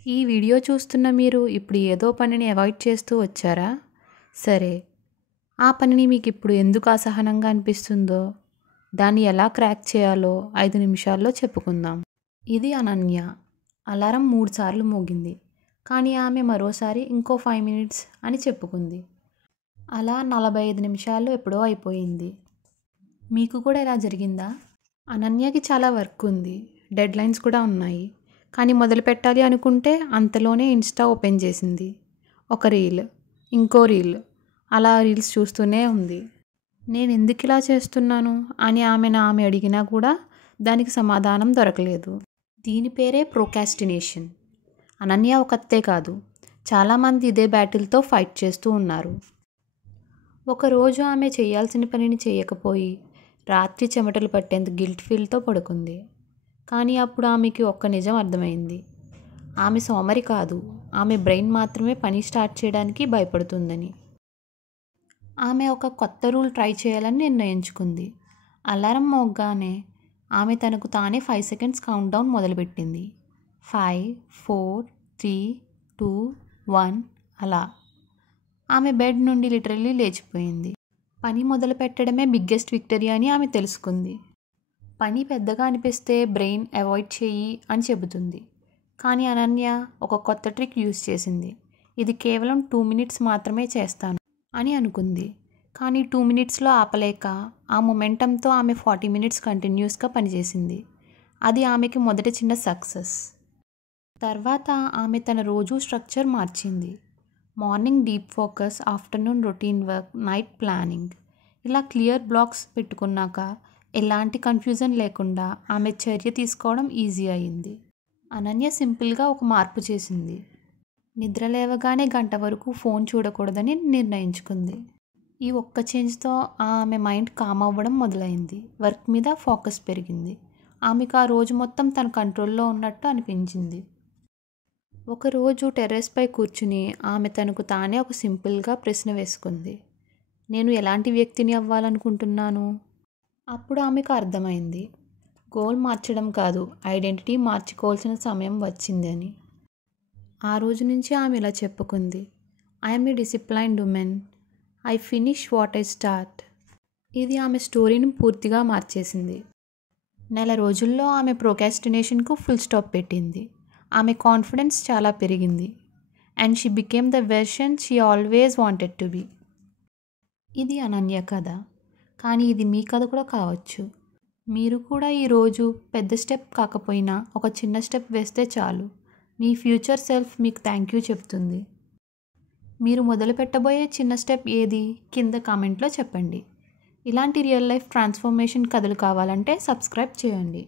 ఈ వీడియో చూస్తున్న మీరు ఇప్పుడు ఏదో పనిని అవాయిడ్ చేస్తూ వచ్చారా? సరే, ఆ పనిని మీకు ఇప్పుడు ఎందుకు అసహనంగా అనిపిస్తుందో, దాన్ని ఎలా క్రాక్ చేయాలో 5 నిమిషాల్లో చెప్పుకుందాం. ఇది అనన్య. అలారం 3 సార్లు మోగింది. కానీ ఆమె మరోసారి ఇంకో 5 మినిట్స్ అని చెప్పుకుంది. అలా 45 నిమిషాలు ఎప్పుడో అయిపోయింది. మీకు కూడా ఇలా జరిగిందా? అనన్యకి చాలా వర్క్ ఉంది, డెడ్లైన్స్ కూడా ఉన్నాయి. కానీ మొదలు పెట్టాలి అనుకుంటే అంతలోనే ఇన్స్టా ఓపెన్ చేసింది. ఒక రీల్, ఇంకో రీల్, అలా రీల్స్ చూస్తూనే ఉంది. నేను ఎందుకు ఇలా చేస్తున్నాను అని ఆమె అడిగినా కూడా దానికి సమాధానం దొరకలేదు. దీని పేరే ప్రోకాస్టినేషన్. అనన్య ఒకతే కాదు, చాలామంది ఇదే బ్యాటిల్తో ఫైట్ చేస్తూ ఉన్నారు. ఒకరోజు ఆమె చేయాల్సిన పనిని చేయకపోయి రాత్రి చెమటలు పట్టేంత గిల్ట్ ఫీల్తో పడుకుంది. కానీ అప్పుడు ఆమెకి ఒక్క నిజం అర్థమైంది. ఆమె సోమరి కాదు, ఆమె బ్రెయిన్ మాత్రమే పని స్టార్ట్ చేయడానికి భయపడుతుందని. ఆమె ఒక కొత్త రూల్ ట్రై చేయాలని నిర్ణయించుకుంది. అలారం మోగ్గానే ఆమె తనకు తానే 5 సెకండ్స్ కౌంట్డౌన్ మొదలుపెట్టింది. 5, 4, 3, 2, 1 అలా. ఆమె బెడ్ నుండి లిటరల్లీ లేచిపోయింది. పని మొదలు పెట్టడమే బిగ్గెస్ట్ విక్టరీ అని ఆమె తెలుసుకుంది. పని పెద్దగా అనిపిస్తే బ్రెయిన్ అవాయిడ్ చేయి అని చెబుతుంది. కానీ అనన్య ఒక కొత్త ట్రిక్ యూజ్ చేసింది. ఇది కేవలం 2 మినిట్స్ మాత్రమే చేస్తాను అని అనుకుంది. కానీ 2 మినిట్స్లో ఆపలేక ఆ మొమెంటంతో ఆమె 40 మినిట్స్ కంటిన్యూస్గా పనిచేసింది. అది ఆమెకి మొదటి చిన్న సక్సెస్. తర్వాత ఆమె తన రోజు స్ట్రక్చర్ మార్చింది. Morning deep focus, afternoon routine work, night planning. ఇలా క్లియర్ బ్లాక్స్ పెట్టుకున్నాక ఎలాంటి కన్ఫ్యూజన్ లేకుండా ఆమె చర్య తీసుకోవడం ఈజీ అయింది. అనన్య సింపుల్గా ఒక మార్పు చేసింది. నిద్ర లేవగానే గంట వరకు ఫోన్ చూడకూడదని నిర్ణయించుకుంది. ఈ ఒక్క చేంజ్తో ఆమె మైండ్ కామ్ అవ్వడం మొదలైంది. వర్క్ మీద ఫోకస్ పెరిగింది. ఆమెకు ఆ రోజు మొత్తం తన కంట్రోల్లో ఉన్నట్టు అనిపించింది. ఒకరోజు టెర్రస్పై కూర్చుని ఆమె తనకు తానే ఒక సింపుల్గా ప్రశ్న వేసుకుంది. నేను ఎలాంటి వ్యక్తిని అవ్వాలనుకుంటున్నాను? అప్పుడు ఆమెకు అర్థమైంది, గోల్ మార్చడం కాదు, ఐడెంటిటీ మార్చుకోవాల్సిన సమయం వచ్చింది అని. ఆ రోజు నుంచి ఆమె ఇలా చెప్పుకుంది, I'm a disciplined woman, I finish what I start. ఇది ఆమె స్టోరీని పూర్తిగా మార్చేసింది. నెల రోజుల్లో ఆమె ప్రోకాస్టినేషన్కు ఫుల్ స్టాప్ పెట్టింది. ఆమె కాన్ఫిడెన్స్ చాలా పెరిగింది. And she became the version she always wanted to be. ఇది అనన్య కథ. కానీ ఇది మీ కథ కూడా కావచ్చు. మీరు కూడా ఈరోజు పెద్ద స్టెప్ కాకపోయినా ఒక చిన్న స్టెప్ వేస్తే చాలు. మీ ఫ్యూచర్ సెల్ఫ్ మీకు థ్యాంక్ యూ చెప్తుంది. మీరు మొదలు పెట్టబోయే చిన్న స్టెప్ ఏది కింద కామెంట్లో చెప్పండి. ఇలాంటి రియల్ లైఫ్ ట్రాన్స్ఫర్మేషన్ కథలు కావాలంటే సబ్స్క్రైబ్ చేయండి.